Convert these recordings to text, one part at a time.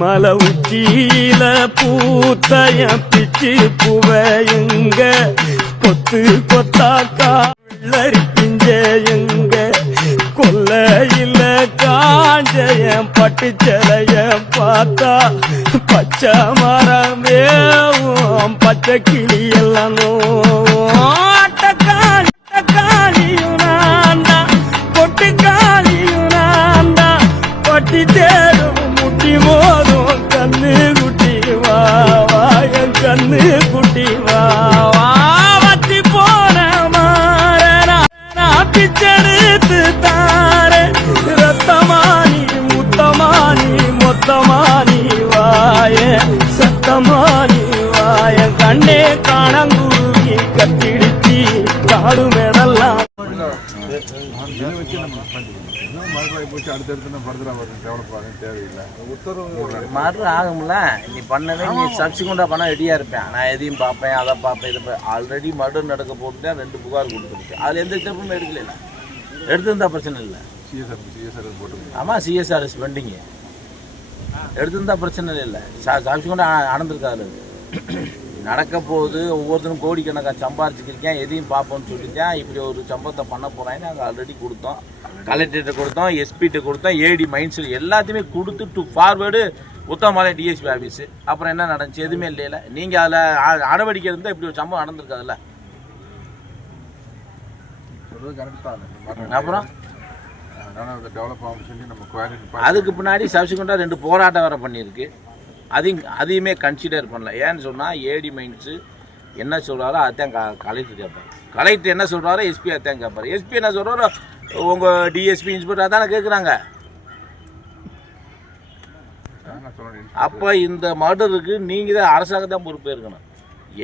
மலை உச்சியில பூத்தைய பிச்சு புவையுங்க கொத்து கொத்தாக்கா வெள்ளரி பிஞ்சையுங்க கொல்லையில காஞ்சய பட்டு சிலைய பார்த்தா பச்சை மரமேவும் பச்சை கிளி எல்லாம் காளியும் நான்டா கொட்டு காளியும் நான்டா கொட்டி தேடும் முட்டி மோதும் கண்ணு குட்டி வா என் கண்ணு குட்டி வா வத்தி போன மாறனா பிச்செடுத்து தார ரத்தமானி முத்தமானி மொத்தமானி வாய சத்தமானி வாய கண்ணே காணங்குருவி கத்திடுச்சி காடு மேடெல்லாம் மறு ஆகும்ல நீ பண்ணவே நீ சப்சிக்வெண்டா பண்ண ரெடியா இருப்பேன். நான் எதையும் பார்ப்பேன் அதை பார்ப்பேன் இதை ஆல்ரெடி மர்டர் நடக்க போட்டு 2 புகார் கொடுத்துருக்கு. அதில் எந்த ஸ்டெப்பும் எடுக்கல. எடுத்திருந்தா பிரச்சனை இல்லை. ஆமாம் சிஎஸ்ஆர்எஸ் பெண்டிங்கு எடுத்திருந்தா பிரச்சனை இல்லை. சப்சிக்வெண்டா நடந்திருக்காது. நடக்க போகுது. ஒவ்வொருத்தரும் கோடிக்கணக்காக சம்பாரிச்சுக்கிருக்கேன். எதையும் பார்ப்போம்னு சொல்லிட்டேன். இப்படி ஒரு சம்பவத்தை பண்ண போகிறாங்க. நாங்கள் ஆல்ரெடி கொடுத்தோம். கலெக்டர்கிட்ட கொடுத்தோம், எஸ்பிகிட்ட கொடுத்தோம், ஏடி மைன்ஸில் எல்லாத்தையுமே கொடுத்து டு ஃபார்வேர்டு உத்தமலை டிஎஸ்பி ஆஃபீஸு. அப்புறம் என்ன நடந்துச்சு? எதுவுமே இல்லையில. நீங்கள் அதில் நடவடிக்கை இருந்தால் இப்படி ஒரு சம்பவம் நடந்திருக்காதுல்ல. அப்புறம் அதுக்கு பின்னாடி சப்சிக்வெண்டாக 2 போராட்டம் வர பண்ணியிருக்கு. அதையுமே கன்சிடர் பண்ணல. ஏன்னு சொன்னால் ஏடி மைன்ஸு என்ன சொல்கிறாரோ அதான் கலெக்டர் கேட்பார். கலெக்டர் என்ன சொல்கிறாரோ எஸ்பி அதான் கேட்பார். எஸ்பி என்ன சொல்கிறாரோ உங்கள் டிஎஸ்பி இன்ஸ்பெக்டர் அதானே கேட்குறாங்க. அப்போ இந்த மர்டருக்கு நீங்கள் தான் அரசாங்கம் தான் பொறுப்பே இருக்கணும்.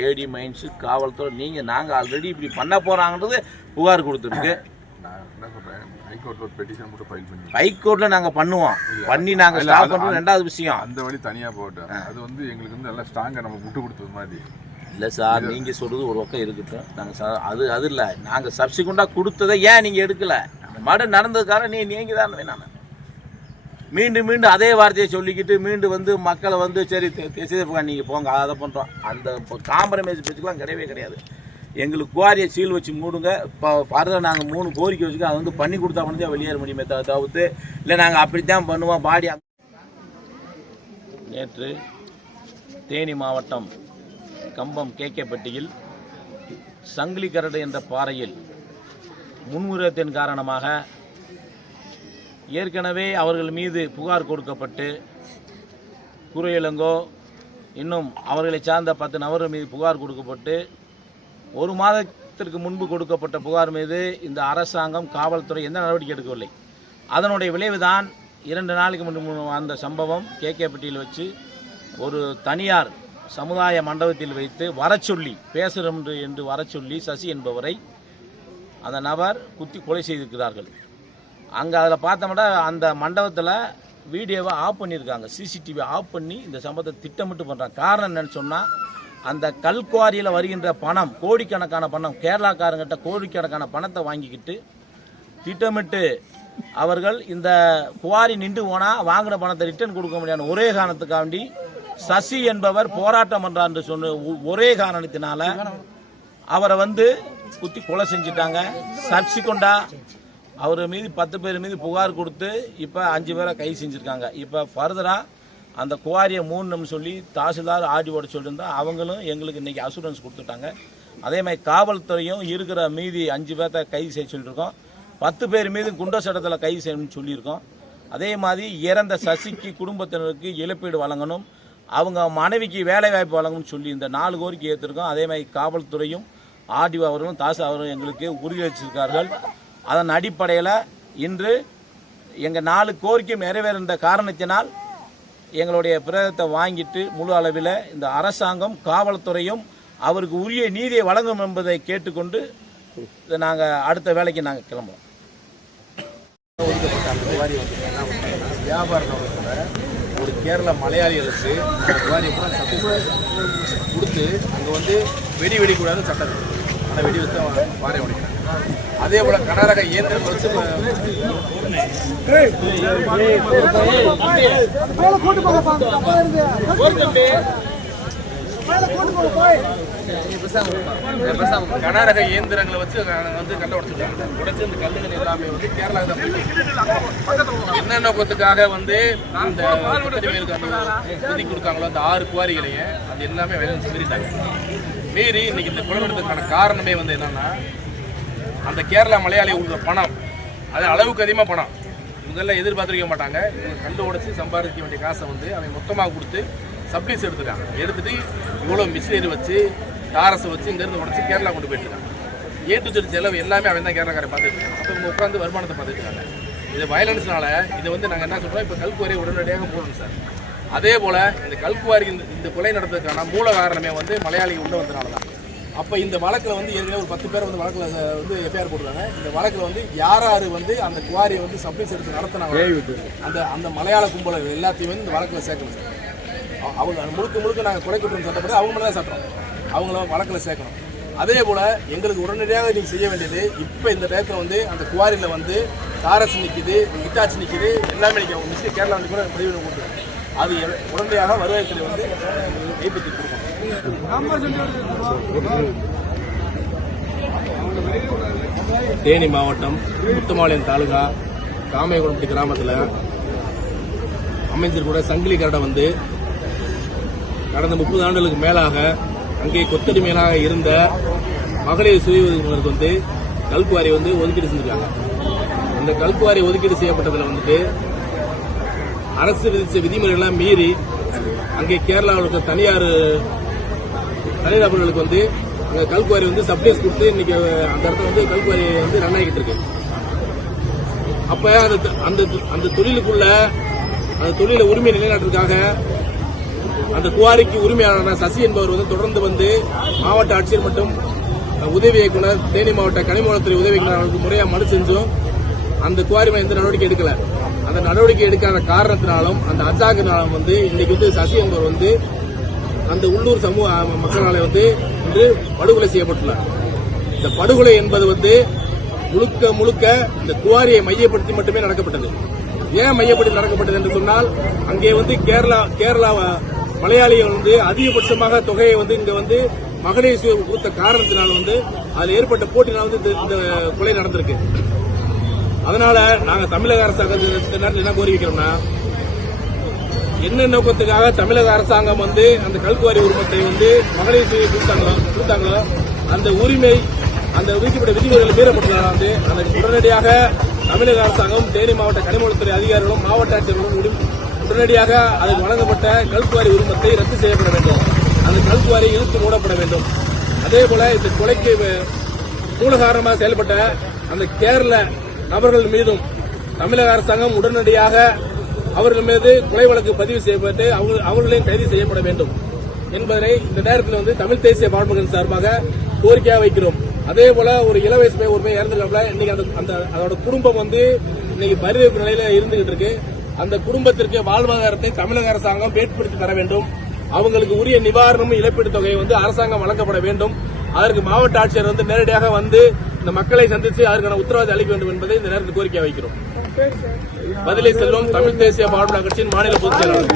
ஏடி மைன்ஸு காவல்துறை நீங்கள் நாங்கள் ஆல்ரெடி இப்படி பண்ண போகிறாங்கன்றது புகார் கொடுத்துருக்கு. ஹைகோர்ட்டில் நாங்கள் பண்ணுவோம். பண்ணி நாங்கள் ஸ்டாப் பண்ணுறோம். 2வது விஷயம் அந்த வழி தனியாக போட்டோம். அது வந்து எங்களுக்கு வந்து நல்லா ஸ்ட்ராங்காக நம்ம விட்டு கொடுத்தது மாதிரி இல்லை சார். நீங்கள் சொல்கிறது ஒரு பக்கம் இருக்கட்டும். நாங்கள் சார் அது இல்லை. நாங்கள் சப்சிக்வெண்டாக கொடுத்ததை ஏன் நீங்கள் எடுக்கலை? மர்டர் நடந்ததுக்காக நீங்கள் தான் வேணாம். மீண்டும் அதே வார்த்தையை சொல்லிக்கிட்டு மீண்டும் வந்து மக்களை வந்து சரி நீங்கள் போங்க அதை பண்ணுறோம். அந்த காம்ப்ரமைஸ் பேச்சுக்கெலாம் கிடையவே கிடையாது. எங்களுக்கு குவாரியை சீல் வச்சு மூடுங்க. இப்போ ஃபர்தர் நாங்கள் 3 கோரிக்கை வச்சுக்க அதை வந்து பண்ணி கொடுத்தா மட்டும் வெளியேற முடியுமே தவிர்த்து இல்லை நாங்கள் அப்படித்தான் பண்ணுவோம். பாடி நேற்று தேனி மாவட்டம் கம்பம் கேகேப்பட்டியில் சங்கிலிக்கரடு என்ற பாறையில் முன்முறையத்தின் காரணமாக ஏற்கனவே அவர்கள் மீது புகார் கொடுக்கப்பட்டு குறையிலங்கோ இன்னும் அவர்களை சார்ந்த 10 நபர்கள் மீது புகார் கொடுக்கப்பட்டு 1 மாதத்திற்கு முன்பு கொடுக்கப்பட்ட புகார் மீது இந்த அரசாங்கம் காவல்துறை எந்த நடவடிக்கை எடுக்கவில்லை. அதனுடைய விளைவுதான் 2 நாளைக்கு முன்பு அந்த சம்பவம் கேகேப்பட்டியில் வச்சு ஒரு தனியார் சமுதாய மண்டபத்தில் வைத்து வரச்சொல்லி பேசுகிறோம் என்று வரச்சொல்லி சசி என்பவரை அந்த நபர் குத்தி கொலை செய்திருக்கிறார்கள். அங்கே அதில் பார்த்தோம்னா அந்த மண்டபத்தில் வீடியோவை ஆஃப் பண்ணியிருக்காங்க. சிசிடிவி ஆஃப் பண்ணி இந்த சம்பவத்தை திட்டமிட்டு பண்ணுறாங்க. காரணம் என்னன்னு சொன்னால் அந்த கல்குவாரியில் வருகின்ற பணம் கோடிக்கணக்கான பணம் கேரளாக்காரங்கிட்ட கோடிக்கணக்கான பணத்தை வாங்கிக்கிட்டு திட்டமிட்டு அவர்கள் இந்த குவாரி நின்று போனால் வாங்கின பணத்தை ரிட்டர்ன் கொடுக்க முடியாத ஒரே காரணத்துக்காண்டி சசி என்பவர் போராட்டம் பண்ணுறார் என்று சொன்ன ஒரே காரணத்தினால அவரை வந்து குத்தி கொலை செஞ்சுட்டாங்க. சப்சிக்வெண்டா அவர் மீது 10 பேர் மீது புகார் கொடுத்து இப்போ 5 பேரை கைது செஞ்சுருக்காங்க. இப்போ ஃபர்தராக அந்த குவாரியை மூடணும்னு சொல்லி தாசில்தார் ஆர்டிஓட சொல்லியிருந்தா அவங்களும் எங்களுக்கு இன்றைக்கி அசூரன்ஸ் கொடுத்துட்டாங்க. அதே மாதிரி காவல்துறையும் இருக்கிற மீதி 5 பேர்த்த கைது செய்ய சொல்லியிருக்கோம். 10 பேர் மீது குண்டர் சட்டத்தில் கைது செய்யணும்னு சொல்லியிருக்கோம். அதே மாதிரி இறந்த சசிக்கு குடும்பத்தினருக்கு இழப்பீடு வழங்கணும், அவங்க மனைவிக்கு வேலை வாய்ப்பு வழங்கணும்னு சொல்லி இந்த 4 கோரிக்கை ஏற்றிருக்கோம். அதே மாதிரி காவல்துறையும் ஆர்டிஓ அவர்களும் தாசு அவர்களும் எங்களுக்கு உறுதியளிச்சிருக்கார்கள். அதன் அடிப்படையில் இன்று எங்கள் 4 கோரிக்கை நிறைவேறின காரணத்தினால் எங்களுடைய பிரேதத்தை வாங்கிட்டு முழு அளவில் இந்த அரசாங்கம் காவல்துறையும் அவருக்கு உரிய நீதியை வழங்கும் என்பதை கேட்டுக்கொண்டு நாங்கள் அடுத்த வேலைக்கு நாங்கள் கிளம்புவோம். வியாபார ஒரு கேரள மலையாளிகளுக்கு கொடுத்து அங்கே வந்து வெடிக்கூடாது சட்டம். ஆனால் வெடி வச்சு வாரை உடைக்கிறாங்க. அதே போல கனரக இயந்திரங்கள் வச்சு கனரக இயந்திரங்களை வச்சு வந்து கல்லை உடைச்சிருக்காங்க. உடைச்சு இந்த கல்லுகள் எல்லாமே வந்து கேரளா என்ன நோக்கத்துக்காக வந்து அந்த குத்தடிமைகளுக்கு அந்த விதி கொடுக்காங்களோ அந்த 6 குவாரிகளையே அது எல்லாமே வயலன்ஸ் மீறிட்டாங்க. மீறி இன்னைக்கு இந்த குளமெடுத்ததுக்கான காரணமே வந்து என்னன்னா அந்த கேரளா மலையாளி உள்ள பணம், அது அளவுக்கு அதிகமாக பணம் முதல்ல எதிர்பார்த்துருக்க மாட்டாங்க. கண்டு உடைச்சி சம்பாதிக்க வேண்டிய காசை வந்து அவன் மொத்தமாக கொடுத்து சப்ளீஸ் எடுத்துட்டாங்க. எடுத்துட்டு இவ்வளோ மிஷினரி வச்சு டாரஸை வச்சு இங்கேருந்து உடச்சி கேரளா கொண்டு போயிட்டுருக்காங்க. ஏட்டு செலவு எல்லாமே அவன் தான் கேரளாக்காரை பார்த்துட்டு இருக்காங்க. அப்போ இவங்க உட்காந்து வருமானத்தை பார்த்துட்டு இருக்காங்க. இது வயலன்ஸ்னால இதை வந்து நாங்கள் என்ன சொல்கிறோம், இப்போ கல்குவாரி உடனடியாக போடணும் சார். அதே போல் இந்த கல்குவாரி இந்த கொலை நடந்ததுக்கான மூல காரணமே வந்து மலையாளி உள்ள வந்தனால தான். அப்போ இந்த வழக்கில் வந்து ஏற்கனவே ஒரு 10 பேர் வந்து வழக்கில் வந்து எஃப்ஐஆர் போட்டுருக்காங்க. இந்த வழக்கில் வந்து யார் வந்து அந்த குவாரியை வந்து சப்ளீஸ் எடுத்து நடத்தினாங்க அந்த மலையாள கும்பலை எல்லாத்தையும் வந்து இந்த வழக்கில் சேர்க்கணும் சார். அவங்க முழுக்க நாங்கள் கொலை குற்றம் சட்டப்பட்டு அவங்க மேலே தான் சட்டம், அவங்கள வழக்கில் சேர்க்கணும். அதே போல் எங்களுக்கு உடனடியாக நீங்கள் செய்ய வேண்டியது, இப்போ இந்த டயத்தில் வந்து அந்த குவாரியில் வந்து டாரஸ் நிற்கிது, ஹிட்டாச்சி நிற்கிது, எல்லாமே நிற்கும். அவங்க மிஸ்டேக் கேரளா வந்து கூட பதிவு கொடுத்து அது உடனடியாக வருவாய்த்துறை வந்து கைப்பற்றி கொடுக்கணும். தேனி மாவட்டம் முத்துமாலையம் தாலுகா காமையகுளம்பட்டி கிராமத்தில் அமைஞ்சிருக்கூட சங்கிலி கரடை வந்து கடந்த 30 ஆண்டுகளுக்கு மேலாக அங்கே கொத்தடிமையாக இருந்த மகளிர் சுய உதவிகளுக்கு வந்து கல்குவாரி வந்து ஒதுக்கீடு செஞ்சிருக்காங்க. அந்த கல்குவாரி ஒதுக்கீடு செய்யப்பட்டதில் வந்துட்டு அரசு விதித்த விதிமுறைகள்லாம் மீறி அங்கே கேரளாவில் இருக்க தனியார் நபர்களுக்கு வந்து அங்கே கல்குவாரி வந்து சப்ளைஸ் கொடுத்து இன்னைக்கு அந்த இடத்துல வந்து கல்குவாரி வந்து ரன் ஆகிட்டு இருக்கு. அப்ப அந்த தொழிலுக்குள்ள அந்த தொழில உரிமை நிலைநாட்டுறதுக்காக அந்த குவாரிக்கு உரிமையாளரான சசி என்பவர் வந்து தொடர்ந்து வந்து மாவட்ட ஆட்சியர் மற்றும் உதவி இயக்குனர், தேனி மாவட்ட கனிமவளத்துறை உதவி இயக்குநர்களுக்கு முறையாக மனு செஞ்சும் அந்த குவாரி எந்த நடவடிக்கை எடுக்கல. அந்த நடவடிக்கை எடுக்காத காரணத்தினாலும் அந்த அச்சாக்கினாலும் வந்து இன்னைக்கு வந்து சசி என்பவர் வந்து அந்த உள்ளூர் சமூக மக்களால் வந்து இன்று படுகொலை செய்யப்பட்டுள்ளார். இந்த படுகொலை என்பது வந்து முழுக்க இந்த குவாரியை மையப்படுத்தி மட்டுமே நடக்கப்பட்டது. ஏன் மையப்படுத்தி நடக்கப்பட்டது என்று சொன்னால், அங்கே வந்து கேரளா மலையாளிகள் வந்து அதிகபட்சமாக தொகையை வந்து இங்க வந்து மகளிர் சுய கொடுத்த காரணத்தினால் வந்து அதில் ஏற்பட்ட போட்டினால் வந்து இந்த கொலை நடந்திருக்கு. அதனால நாங்க தமிழக அரசாங்கத்தில் என்ன கோரி வைக்கிறோம்னா, என்ன நோக்கத்துக்காக தமிழக அரசாங்கம் வந்து அந்த கல்குவாரி உரிமத்தை வந்து மகளிர் சுய கொடுத்தாங்களோ அந்த உரிமை அந்த ஒதுக்கப்பட்ட விதிமுறைகள் மீறப்பட்டதால் வந்து அதற்கு உடனடியாக தமிழக அரசாங்கம், தேனி மாவட்ட கனிமவளத்துறை அதிகாரிகளும் மாவட்ட ஆட்சியர்களும் உடனடியாக அதற்கு வழங்கப்பட்ட கல்குவாரி உரிமத்தை ரத்து செய்யப்பட வேண்டும். அந்த கல்குவாரி இழுத்து மூடப்பட வேண்டும். அதேபோல இந்த கொலைக்கு மூல காரணமாக செயல்பட்ட அந்த கேரள நபர்கள் மீதும் தமிழக அரசாங்கம் உடனடியாக அவர்கள் மீது கொலை வழக்கு பதிவு செய்யப்பட்டு அவர்களையும் கைது செய்யப்பட வேண்டும் என்பதனை இந்த நேரத்தில் வந்து தமிழ் தேசிய பாடுமக்கள் சார்பாக கோரிக்கையாக வைக்கிறோம். அதே போல ஒரு இளவயசு பையன் ஒரு பையன் இறந்துருக்காப்ல. இன்னைக்கு அதோட குடும்பம் வந்து இன்னைக்கு பரிதவிப்பு நிலையில இருந்துகிட்டு இருக்கு. அந்த குடும்பத்திற்கு வாழ்வாதாரத்தை தமிழக அரசாங்கம் ஏற்படுத்தி தர வேண்டும். அவங்களுக்கு உரிய நிவாரணம், இழப்பீடு தொகையை வந்து அரசாங்கம் வழங்கப்பட வேண்டும். அதற்கு மாவட்ட ஆட்சியர் வந்து நேரடியாக வந்து இந்த மக்களை சந்தித்து அதற்கான உத்தரவாதம் அளிக்க வேண்டும் என்பதை இந்த நேரத்தில் கோரிக்கை வைக்கிறோம். பதிலை செல்வம், தமிழ் தேசிய பாடுமக்கள் கட்சியின் மாநில பொதுச் செயலாளர்.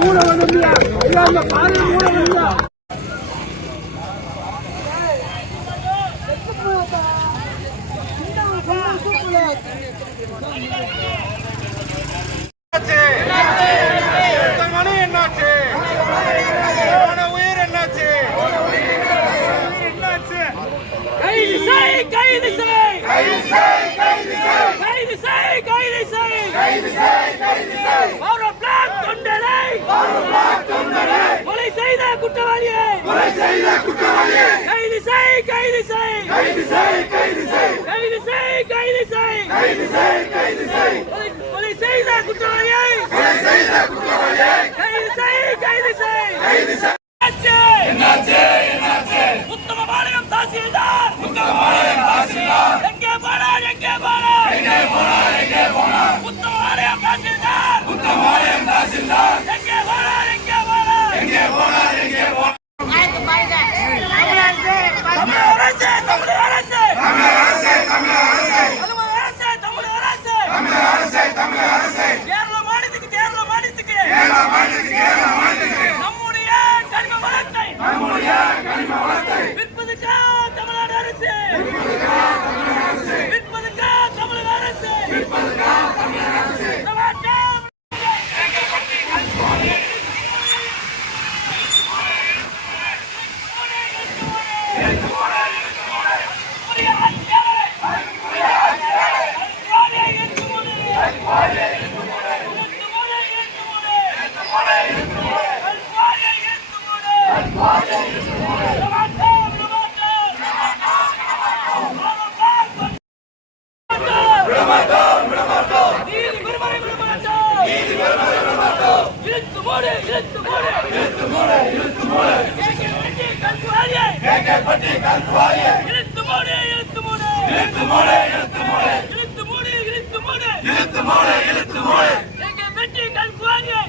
கொலை செய்த குற்றவாளியை கைது செய், கைது செய், கைது செய், கைது செய், கைது செய், கைது செய், கைது செய், கைது செய், கொலை செய்த குற்றவாளியை கைது செய், கைது செய், கைது செய். என்னாச்சு உத்தமபாளையம் தாசில்தார், எங்கே போனார், எங்கே போனார், உத்தமபாளையம் தாசில்தார், எங்கே போனார், எங்கே போனார், தமிழக அரசு மூடு இழுத்து மூடு இழுத்து மூடு இழுத்து மூடு கேகேபட்டி கல்குவாரியை இழுத்து மூடு இழுத்து மூடு இழுத்து மூடு இழுத்து மூடு இழுத்து மூடு இழுத்து மூடு இழுத்து மூடு இழுத்து மூடு கேகேபட்டி கல்குவாரியை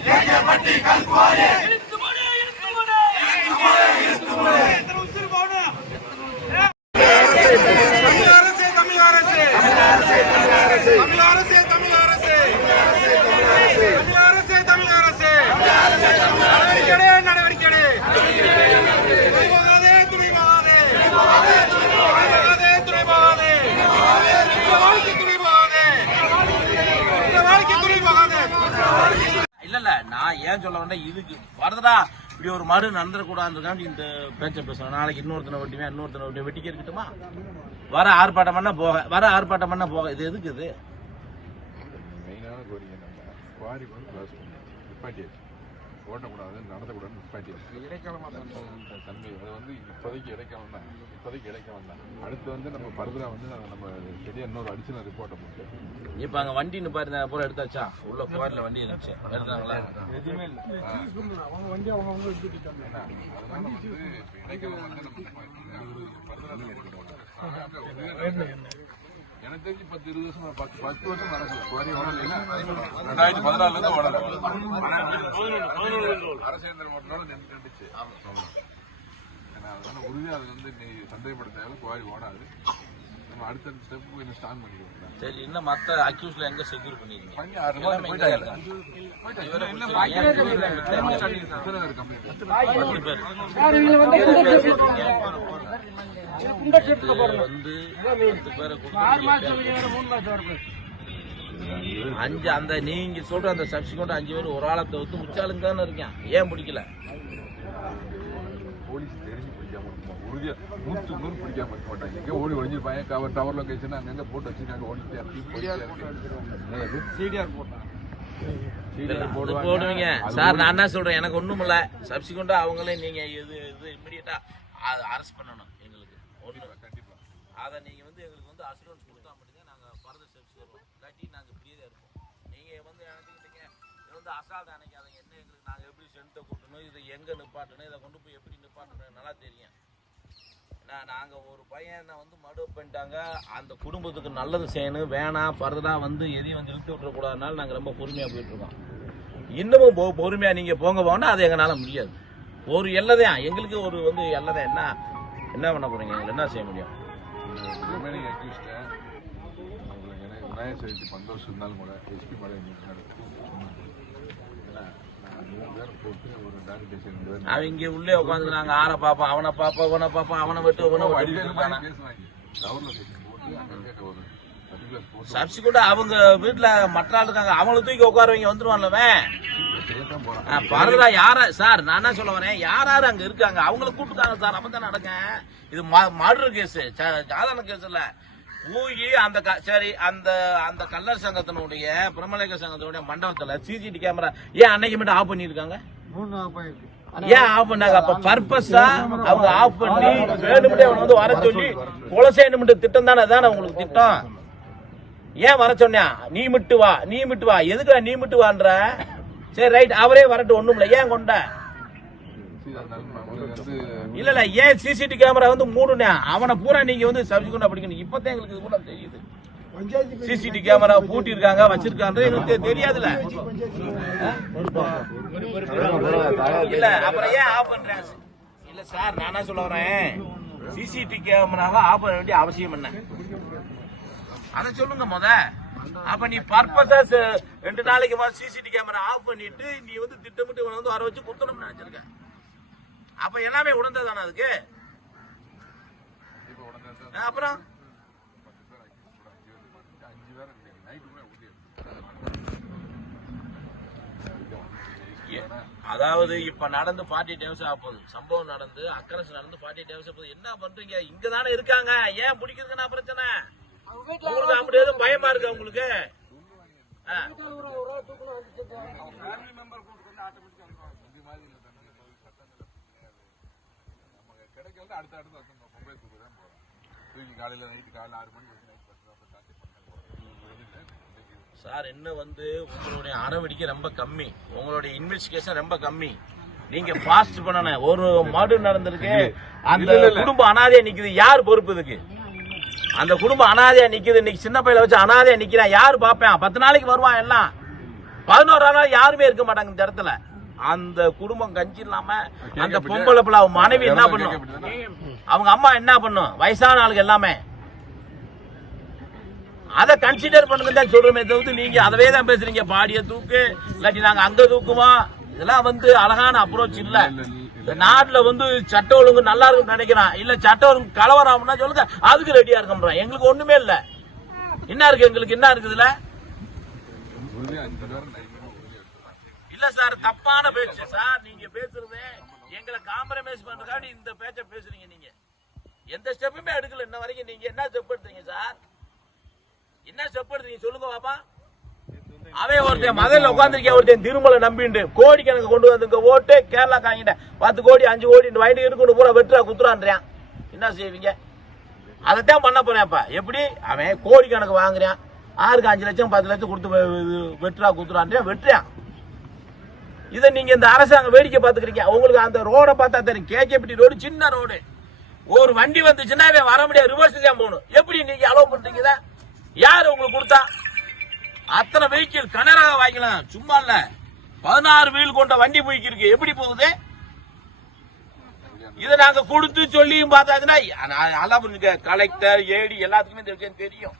இழுத்து மூடு இழுத்து மூடு இழுத்து மூடு இழுத்து மூடு உசுறு போடு இல்ல நான் ஏன் சொல்ல வேண்டாம் இதுக்கு வரதா இப்படி ஒரு மறு நடந்துடக்கூடாதுன்னு இந்த பேச்சை பேசுறேன். நாளைக்கு இன்னொருத்தனை வெட்டிக்க இருக்கட்டுமா? வர ஆர்ப்பாட்டம் பண்ண போக இது எதுக்கு? இது மெயினான கோரிக்கை நம்ம குவாரி வந்து க்ளோஸ் பண்ணி நிப்பாட்டியாச்சு, ஓட்டக்கூடாது நடத்தக்கூடாதுன்னு நிப்பாட்டியாச்சு. இடைக்காலமாக தன்மை அது வந்து இப்போதைக்கு இடைக்காலம் தான். அடுத்து வந்து நம்ம ஃபர்தரா வந்து நம்ம சரியா இன்னொரு அடிஷனல் ரிப்போர்ட்டை போட்டு இப்ப அங்க வண்டி நிப்பாரு பூரா எடுத்தாச்சா? உள்ள குவாரில வண்டி இருந்துச்சு, எடுத்தாங்களா? எதுவுமே இல்லை. அவங்க வண்டி அவங்க எடுத்துட்டாங்க. அதனால வந்து இடைக்காலம் வந்து எனக்கு தெரிஞ்சு 10-20 வருஷம் 10 வருஷம் நடக்கல. குவாரி ஓடல. 2014 இருந்து ஓடல. அரசேந்திர ஓட்டனோட நின்றுச்சு. அதனால உறுதியாக அது வந்து நீ சந்தேகப்படுத்தாலும் குவாரி ஓடாது. நம்ம அடுத்த ஸ்டெப் கொஞ்சம் ஸ்ட்ராங் பண்ணிடுவோம். சரி, இன்னும் மத்த அக்யூஸ்ல எங்க செக்யூர் பண்ணிருக்கீங்க? பண்ணி 6 மாதம் போயிட்டாங்க. அந்த நீங்க சொல்ற அந்த சப்சிக்வெண்ட் 5 பேர் ஒரு ஆளை தவிர்த்து முச்சாளுங்க தானே இருக்கேன். ஏன் பிடிக்கல? போலீஸ் தெரிஞ்சு பிடிக்காம இருக்குமா? உறுதியா 100% பிடிக்காம இருக்க மாட்டாங்க. எங்க ஓடி ஒழிஞ்சிருப்பாங்க. டவர் லொகேஷன் அங்கங்க போட்டு வச்சிருக்காங்க. போடுவீங்க சார். நான் என்ன சொல்றேன், எனக்கு ஒண்ணும் இல்ல. சப்சிக்வெண்டா அவங்களே நீங்க இது இமிடியேட்டா அரெஸ்ட் பண்ணணும். எங்களுக்கு ஒண்ணு கண்டிப்பா அதை நீங்க வந்து எங்களுக்கு வந்து அசூரன்ஸ் கொடுத்தா மட்டும்தான் நாங்க ஃபர்தர் ஸ்டெப்ஸ் வருவோம். இல்லாட்டி நாங்க இப்படியே தான் இருப்போம். நீங்க வந்து நினைச்சுக்கிட்டீங்க இது வந்து அசால்ட் நினைக்காதீங்க. என்ன எங்களுக்கு நாங்க எப்படி ஸ்ட்ரென்த்தை கூட்டணும், இதை எங்க நிப்பாட்டணும், இதை கொண்டு போய் எப்படி நிப்பாட்டணும் நல்லா தெரியும். நாங்க ஒரு பையனை வந்து மர்டர் பண்ணிட்டாங்க, அந்த குடும்பத்துக்கு நல்லது செய்யணும், வேணாம் ஃபர்தரா வந்து எதையும் வந்து இழுத்து விட்டுறக்கூடாதுனால நாங்க ரொம்ப பொறுமையா போயிட்டு இருக்கோம். இன்னமும் பொறுமையா நீங்க போங்க போனா அது எங்களால முடியாது. ஒரு எல்லதான் எங்களுக்கு ஒரு வந்து எல்லதான் என்ன பண்ண போறீங்க? எங்களுக்கு என்ன செய்ய முடியும்? விநாயகர் சதுர்த்தி 15 வருஷம் இருந்தாலும் கூட எஸ்பி மலை அவங்க உள்ளே உட்காந்துக்கிறாங்க. ஆரை பாப்பா, அவனை பாப்பா, இவனை பாப்பா, அவனை விட்டு சப்சிக்வெண்டா அவங்க வீட்டுல மற்ற ஆள் இருக்காங்க, அவங்கள தூக்கி உட்காரவங்க வந்துருவான்லவன். பரவாயில்ல. யார சார் நான் என்ன சொல்ல வரேன், யார் அங்க இருக்காங்க அவங்கள கூப்பிட்டுக்காங்க சார். அப்ப தான் நடக்க. இது மர்டர் கேஸ், சாதாரண கேஸ் இல்ல. ஊகி அந்த சரி அந்த கல்லர் சங்கத்தினுடைய பிரமலேக சங்கத்தினுடைய மண்டபத்துல சிசிடிவி கேமரா ஏன் அன்னைக்கு மட்டும் ஆஃப் பண்ணிருக்காங்க? ஏன் ஆஃப் பண்ணாங்க? அப்ப பர்பஸா அவங்க ஆஃப் பண்ணி வேணும்னே அவனை வந்து வர சொல்லி கொலை செய்யணும் திட்டம் தானே உங்களுக்கு திட்டம். ஏன் வர சொன்னியா? நீ மிட்டு வா. எதுக்குடா நீ மிட்டு வான்ற? சரி ரைட், அவரே வரட்டும், ஒண்ணும் இல்ல. ஏன் கொண்ட இல்ல ஏன் சிசிடிவி கேமரா வந்து மூடுனே? அவனை பூரா நீங்க வந்து சப்ஜெக்ட் படிக்கணும். இப்பதான் எங்களுக்கு கூட தெரியுது. சிசிடிவி கேமரா பூட்டி இருக்காங்க, வச்சிருக்காங்க, எங்களுக்கு தெரியாதுல்ல. இல்ல அப்புறம் ஏன் ஆஃப் பண்றேன்? இல்ல சார் நான் என்ன சொல்ல வரேன், சிசிடிவி கேமராவை ஆஃப் பண்ண வேண்டிய அவசியம் என்ன? அதை சொல்லுங்க முத. அப்ப நீ பர்பஸா 2 நாளைக்கு சிசிடிவி கேமரா ஆஃப் பண்ணிட்டு நீ வந்து திட்டமிட்டு இவனை வந்து வர வச்சு குத்தணும்னு நினைச்சிருக்க. அப்ப எல்லாமே உடந்ததானே அதுக்கு? அப்புறம் அதாவது இப்ப நடந்து 40 டேஸ் ஆகுது. சம்பவம் நடந்து அக்கரஸ் நடந்து 40 டேஸ் ஆகுது. என்ன பண்றீங்க? இங்கதானே இருக்காங்க. ஏன் பிடிக்கிறதுன்னா பிரச்சனை? உங்களுக்கு அப்படி எதுவும் பயமா இருக்கு உங்களுக்கு? சார் இன்னும் உங்களுடைய நடவடிக்கை ரொம்ப கம்மி, உங்களுடைய இன்வெஸ்டிகேஷன் ரொம்ப கம்மி. நீங்க ஃபாஸ்ட் பண்ணணும். ஒரு மர்டர் நடந்திருக்கு, அந்த குடும்பம் அனாதையா நிக்குது, யார் பொறுப்பு இதுக்கு? அந்த குடும்பம் அனாதையா நிக்குது, இன்னைக்கு சின்ன பையில வச்சு அனாதையா நிக்கிறான், யாரு பாப்பேன்? 10 நாளைக்கு வருவான் எல்லாம், 11 நாள் யாருமே இருக்க மாட்டாங்க இந்த இடத்துல. அந்த குடும்பம் கஞ்சி இல்லாம அந்த பொம்பளை பிள்ளை அவன் மனைவி என்ன பண்ணும்? அவங்க அம்மா என்ன பண்ணும்? வயசான ஆளுங்க எல்லாமே அதை கன்சிடர் பண்ணுங்க சொல்றமே தவிர்த்து நீங்க அதவே தான் பேசுறீங்க. பாடிய தூக்கு இல்லாட்டி நாங்க அங்க தூக்குமா, இதெல்லாம் அழகான அப்ரோச் இல்ல. இந்த நாட்டுல சட்ட ஒழுங்கு நல்லா இருக்குன்னு நினைக்கிறான், இல்ல சட்ட ஒழுங்கு கலவரம்னா சொல்லுங்க, அதுக்கு ரெடியா இருக்கோம். எங்களுக்கு ஒண்ணுமே இல்ல. என்ன இருக்கு எங்களுக்கு? என்ன இருக்குதுல? இல்ல சார், தப்பான பேச்சு சார். நீங்க பேசுறது எங்களை காம்ப்ரமைஸ் பண்றதுக்காக இந்த பேச்ச பேசுறீங்க. நீங்க எந்த ஸ்டெப்புமே எடுக்கல இன்ன வரைக்கும். நீங்க என்ன ஸ்டெப் எடுத்தீங்க சார்? என்ன ஸ்டெப் எடுத்தீங்க சொல்லுங்க பாப்பா. அவன் ஒருத்தன் மதல்ல உட்காந்துருக்கேன், ஒருத்தன் திருமலை நம்பிண்டு கோடிக்கணக்கு கொண்டு வந்து ஓட்டு கேரளா காங்கிட்ட 10 கோடி 5 கோடி வயது இருக்கு பூரா வெட்டுறா குத்துறான்றான். என்ன செய்வீங்க? அதைத்தான் பண்ண போறேன். அப்ப எப்படி அவன் கோடிக்கணக்கு வாங்குறான், 6க்கு 5 லட்சம் 10 லட்சம் கொடுத்து வெட்டுறா குத்துறான், வெட்டுறான். இதை நீங்க இந்த அரசாங்கம் வேடிக்கை பாத்துக்கிறீங்க. உங்களுக்கு அந்த ரோட பார்த்தா தெரியும், கேகேபி ரோடு சின்ன ரோடு. ஒரு வண்டி வந்துச்சுன்னா வர முடியாது, ரிவர்ஸ் தான் போகணும். எப்படி நீங்க அலோவ் பண்றீங்க? யாரு உங்களுக்கு கொடுத்தா? அத்தனை வெஹிக்கிள் கனரக வாங்கிக்கலாம், சும்மா இல்ல. 16 வீல் கொண்ட வண்டி போய்க்கிருக்கு, எப்படி போகுது? இதை நாங்க கொடுத்து சொல்லியும் பார்த்தாச்சுன்னா நல்லா புரிஞ்சுக்க. கலெக்டர் ஏடி எல்லாத்துக்குமே தெரியும்.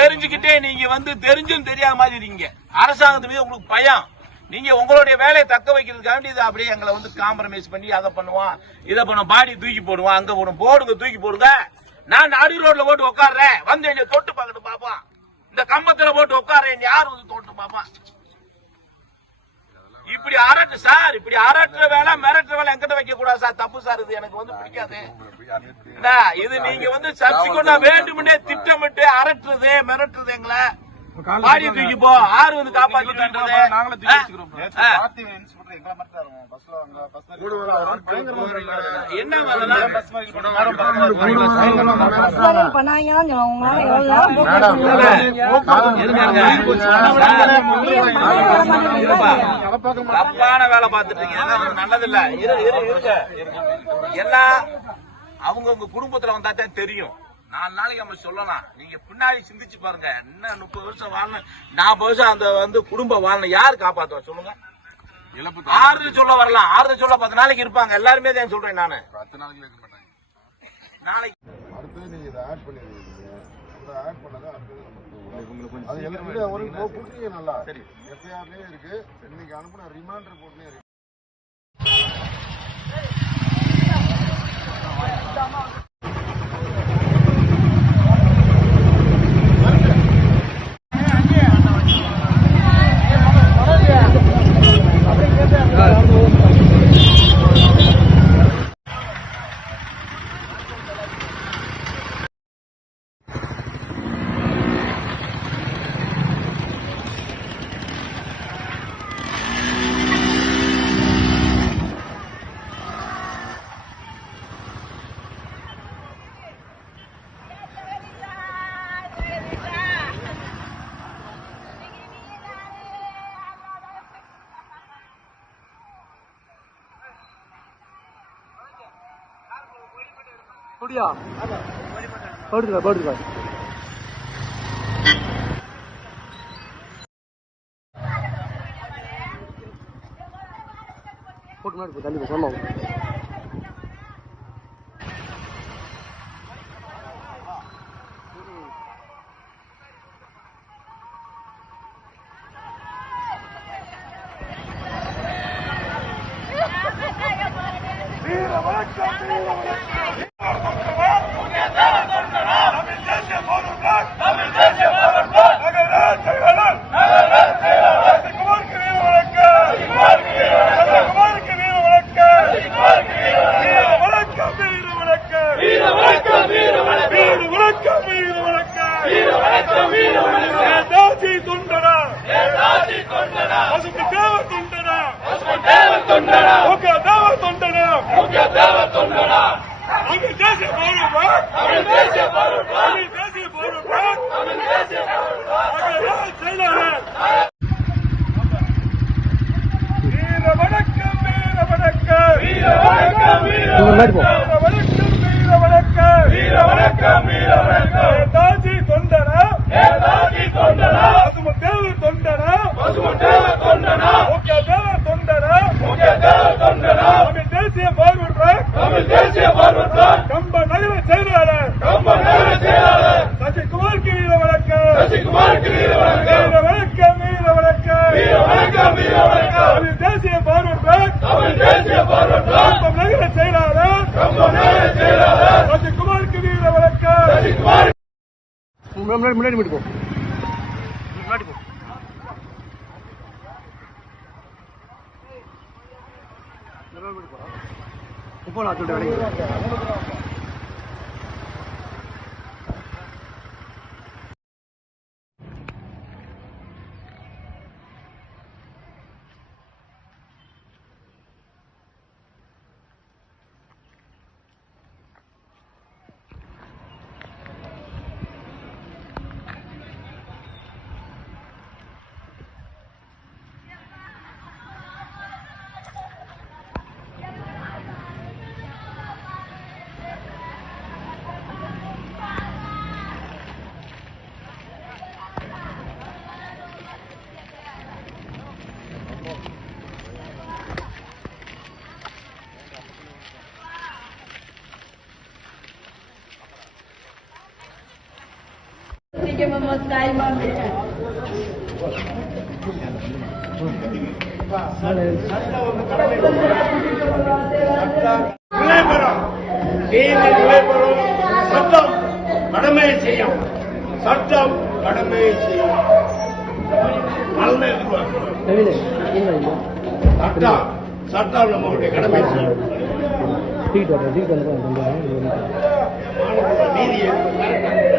தெரிஞ்சுக்கிட்டே நீங்க தெரிஞ்சும் தெரியாத மாதிரி இருக்கீங்க. அரசாங்கத்து மீது உங்களுக்கு பயம். நீங்க உங்களுடைய வேலையை தக்க வைக்கிறதுக்காக இதை அப்படியே எங்களை காம்ப்ரமைஸ் பண்ணி அதை பண்ணுவோம், இதை பண்ணுவோம், பாடி தூக்கி போடுவோம், அங்க போடும், போடுங்க, தூக்கி போடுங்க. நான் நடு ரோட்ல போட்டு உட்காடுறேன், என்ன தொட்டு பார்க்கட்டு பாப்பான். இந்த கம்பத்துல போட்டு உட்காடுறேன், யாரு தொட்டு பாப்பான். இப்படி அரட்டு சார், இப்படி அரட்டுற வேலை மிரட்டுற வேலை எங்கிட்ட வைக்க கூடாது சார். தப்பு சார், இது எனக்கு பிடிக்காது. இது நீங்க சர்ச்சைக்கு வேண்டுமென்றே திட்டமிட்டு அரட்டுறது மிரட்டுறது எங்களை பாடி தூக்கி போ, ஆறு காப்பாற்றி என்ன தப்பான வேலை பார்த்துட்டு இருக்கீங்க, நல்லது இல்ல. எல்லாம் அவங்க குடும்பத்துல வந்தாத்தான் தெரியும். 4 நாளைக்கு நம்ம சொல்லலாம். நீங்க பின்னாடி சிந்திச்சு பாருங்க. இன்னும் 30 வருஷம் வாழணும், 40 வருஷம் அந்த குடும்பம் வாழணும், யாரு காப்பாத்துவா சொல்லுங்க? ஆறுதல் சொல்ல வரலாம், ஆறுதல் சொல்ல 10 நாளைக்கு இருப்பாங்க. எல்லாருமே தான் சொல்றேன் நானு. 10 நாளைக்கு இருக்க மாட்டாங்க. நாளைக்கு அடுத்து நீங்க இதை ஆட் பண்ணிருக்கீங்க, ஆட் பண்ணதா அது எல்லாமே ஒரு கொடுத்தீங்க நல்லா. சரி, எஃப்ஐஆர்லயே இருக்கு, இன்னைக்கு அனுப்புன ரிமாண்ட் ரிப்போர்ட்லயே இருக்கு. அப்படியா? போடுங்க போடுங்க. போட்டு தண்ணி சொன்னோம். Amin செயலாளர் வீர வணக்கம் வீர வணக்கம் வீர வணக்கம் வீர வணக்கம் வீர வணக்கம் வீர வணக்கம் வீர வணக்கம் நேதாஜி தொண்டனா நேதாஜி தொண்டனா பசுமதேவ தொண்டனா பசுமதேவ தொண்டனா முக்கியதேவ தொண்டனா முக்கியதேவ தொண்டனா தமிழ் தேசிய பார்வர்ட் கம்ப நகர செயலாளர் சசிகுமாருக்கு வீர வணக்கம் வீர வணக்கம் வீர வணக்கம் தமிழ் தேசிய பார்வர்ட் கம்ப நகர செயலாளர் சசிகுமாருக்கு வீர வணக்கம் முன்னாடி போ இப்போ நான் சொல்றேன் சட்டம் கடமை செய்யும் சட்டம் கடமை செய்யும் நல்ல சட்டம் சட்டம் நம்மளுடைய கடமை செய்யும் நீதியை